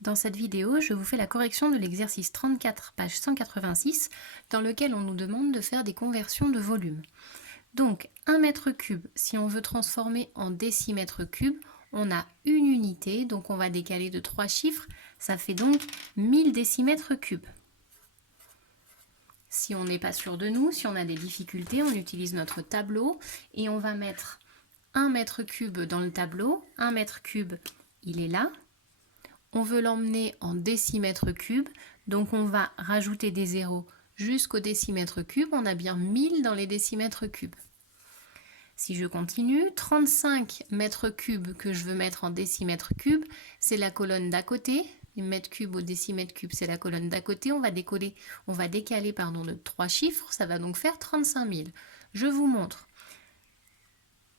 Dans cette vidéo, je vous fais la correction de l'exercice 34, page 186, dans lequel on nous demande de faire des conversions de volume. Donc, 1 mètre cube, si on veut transformer en décimètre cube, on a une unité, donc on va décaler de 3 chiffres, ça fait donc 1000 décimètres cubes. Si on n'est pas sûr de nous, si on a des difficultés, on utilise notre tableau et on va mettre 1 mètre cube dans le tableau. 1 mètre cube, il est là. On veut l'emmener en décimètres cubes, donc on va rajouter des zéros jusqu'au décimètre cube. On a bien 1000 dans les décimètres cubes. Si je continue, 35 mètres cubes que je veux mettre en décimètres cubes, c'est la colonne d'à côté. Les mètres cubes au décimètre cube, c'est la colonne d'à côté. On va décaler de 3 chiffres, ça va donc faire 35 000. Je vous montre.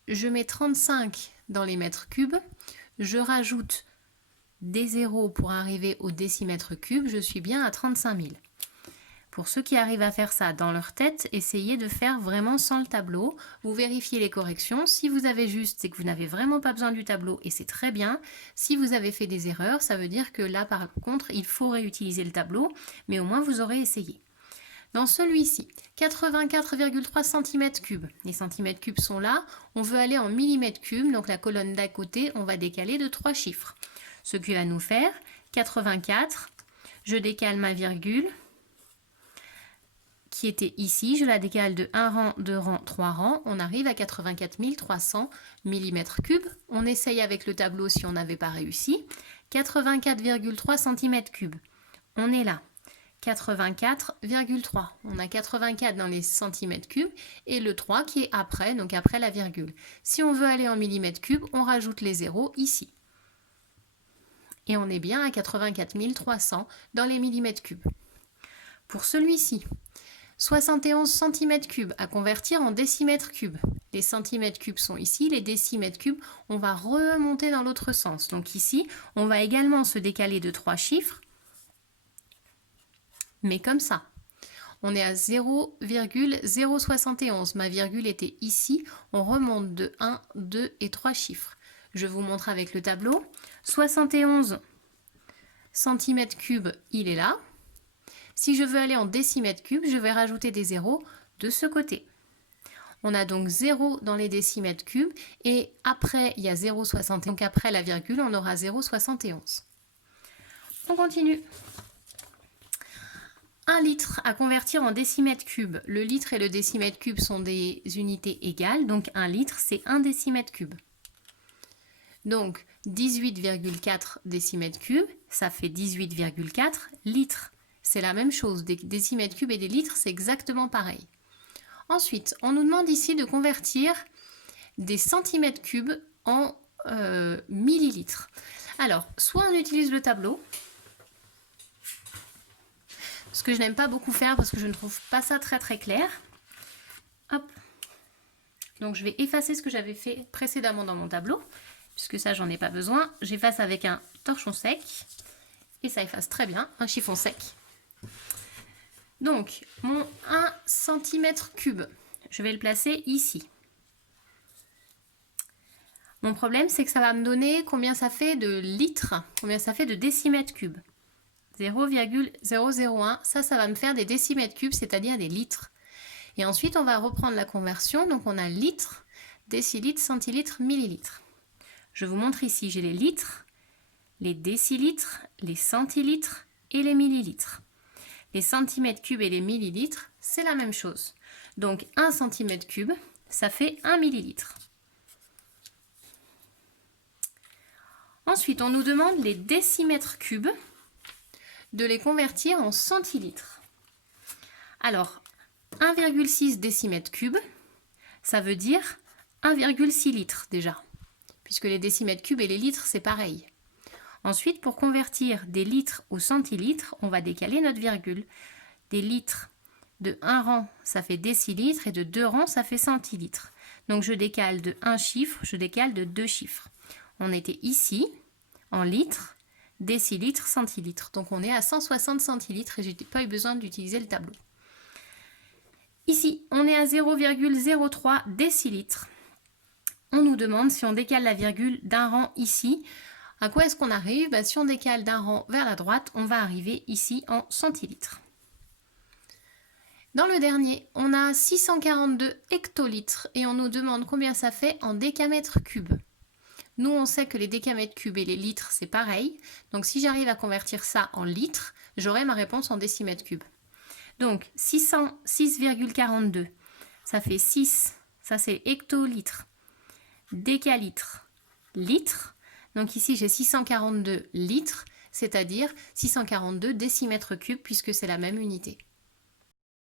Je mets 35 dans les mètres cubes, je rajoute des zéros pour arriver au décimètre cube, je suis bien à 35 000. Pour ceux qui arrivent à faire ça dans leur tête, essayez de faire vraiment sans le tableau. Vous vérifiez les corrections. Si vous avez juste, c'est que vous n'avez vraiment pas besoin du tableau et c'est très bien. Si vous avez fait des erreurs, ça veut dire que là, par contre, il faut réutiliser le tableau, mais au moins vous aurez essayé. Dans celui-ci, 84,3 cm3. Les centimètres cubes sont là. On veut aller en millimètres cubes, donc la colonne d'à côté, on va décaler de 3 chiffres. Ce qui va nous faire 84, je décale ma virgule qui était ici, je la décale de 1 rang, 2 rangs, 3 rangs, on arrive à 84 300 mm3. On essaye avec le tableau si on n'avait pas réussi. 84,3 cm3, on est là. 84,3, on a 84 dans les centimètres cubes et le 3 qui est après, donc après la virgule. Si on veut aller en millimètres cubes, on rajoute les zéros ici. Et on est bien à 84 300 dans les millimètres cubes. Pour celui-ci, 71 cm3 à convertir en décimètres cubes. Les centimètres cubes sont ici, les décimètres cubes, on va remonter dans l'autre sens. Donc ici, on va également se décaler de 3 chiffres, mais comme ça. On est à 0,071. Ma virgule était ici. On remonte de 1, 2 et 3 chiffres. Je vous montre avec le tableau. 71 cm3, il est là. Si je veux aller en décimètres cubes, je vais rajouter des zéros de ce côté. On a donc 0 dans les décimètres cubes et après, il y a 0,71. Donc après la virgule, on aura 0,71. On continue. 1 litre à convertir en décimètres cubes. Le litre et le décimètre cube sont des unités égales, donc 1 litre, c'est 1 décimètre cube. Donc 18,4 décimètres cubes, ça fait 18,4 litres. C'est la même chose, des décimètres cubes et des litres, c'est exactement pareil. Ensuite, on nous demande ici de convertir des centimètres cubes en millilitres. Alors, soit on utilise le tableau, ce que je n'aime pas beaucoup faire parce que je ne trouve pas ça très clair. Hop. Donc je vais effacer ce que j'avais fait précédemment dans mon tableau, puisque ça j'en ai pas besoin. J'efface avec un torchon sec et ça efface très bien, un chiffon sec. Donc mon 1 cm3, je vais le placer ici. Mon problème c'est que ça va me donner combien ça fait de litres, combien ça fait de décimètres cubes. 0,001, ça va me faire des décimètres cubes, c'est-à-dire des litres. Et ensuite, on va reprendre la conversion. Donc, on a litres, décilitres, centilitres, millilitres. Je vous montre ici, j'ai les litres, les décilitres, les centilitres et les millilitres. Les centimètres cubes et les millilitres, c'est la même chose. Donc, 1 centimètre cube, ça fait 1 millilitre. Ensuite, on nous demande les décimètres cubes, de les convertir en centilitres. Alors, 1,6 décimètres cubes, ça veut dire 1,6 litres déjà, puisque les décimètres cubes et les litres, c'est pareil. Ensuite, pour convertir des litres aux centilitres, on va décaler notre virgule. Des litres de 1 rang, ça fait décilitres, et de 2 rangs, ça fait centilitres. Donc, je décale de 1 chiffre, je décale de 2 chiffres. On était ici, en litres, décilitres, centilitres. Donc on est à 160 centilitres et je n'ai pas eu besoin d'utiliser le tableau. Ici, on est à 0,03 décilitres. On nous demande si on décale la virgule d'un rang ici. À quoi est-ce qu'on arrive? Si on décale d'un rang vers la droite, on va arriver ici en centilitres. Dans le dernier, on a 642 hectolitres et on nous demande combien ça fait en décamètres cubes. Nous, on sait que les décamètres cubes et les litres, c'est pareil. Donc, si j'arrive à convertir ça en litres, j'aurai ma réponse en décimètres cubes. Donc, 6,42, ça fait 6, ça c'est hectolitres, décalitres, litres. Donc ici, j'ai 642 litres, c'est-à-dire 642 décimètres cubes puisque c'est la même unité.